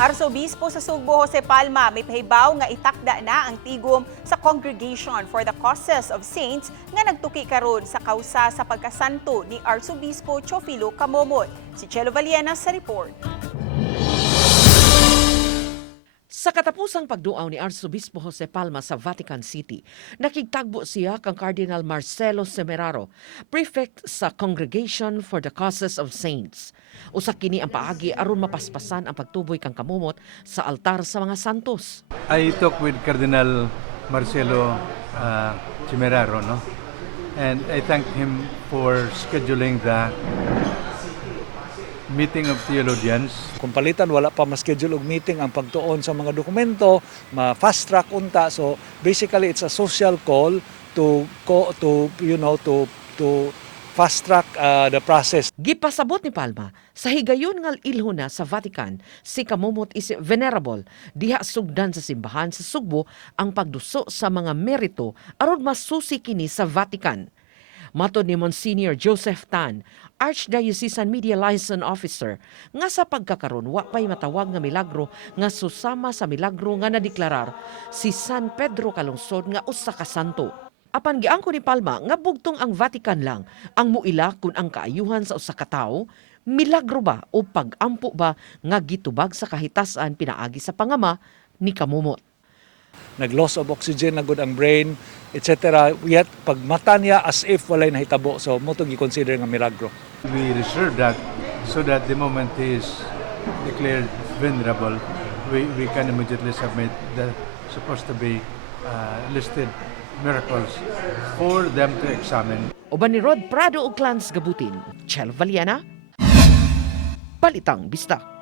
Arsobispo sa Sugbo Jose Palma may pahibaw nga itakda na ang tigom sa Congregation for the Causes of Saints nga nagtuki karon sa kausa sa pagkasanto ni Arsobispo Teofilo Camomot. Si Chelo Valiena sa report. Sa katapusang pagduaw ni Arsobispo Jose Palma sa Vatican City, nakigtagbo siya kang Cardinal Marcelo Semeraro, prefect sa Congregation for the Causes of Saints. Usa kini ang paagi aron mapaspasan ang pagtuboy kang kamumot sa altar sa mga santos. I talked with Cardinal Marcelo Semeraro, no? And I thank him for scheduling the meeting of theologians. Kung palitan, wala pa ma-schedule og meeting ang pagtuon sa mga dokumento, ma-fast track unta. So basically, it's a social call to fast track the process. Gipasabot ni Palma, sa higayon nga ilho na sa Vatican, si Camomot is venerable, diha sugdan sa simbahan sa Sugbo ang pagduso sa mga merito aron masusi kini sa Vatican. Matod ni Monsignor Joseph Tan, Archdiocesan Media Liaison Officer, nga sa pagkakaron wa pay matawag nga milagro nga susama sa milagro nga nadeklarar si San Pedro Calungsod nga usa ka santo. Apan giangko ni Palma nga bugtong ang Vatican lang ang muila kung ang kaayuhan sa usa ka tawo, milagro ba o pag-ampo ba nga gitubag sa kahitasan pinaagi sa pangama ni Camomot. Nag-loss of oxygen na good ang brain, etc. Yet, pag mata niya as if walay nahitabo. So, mo ito gi-consider nga milagro. We reserve that so that the moment he is declared venerable, we can immediately submit the supposed to be listed miracles for them to examine. Uban ni Rod Prado ug Clans Gabutin, Chel Valiana, Balitang Bista.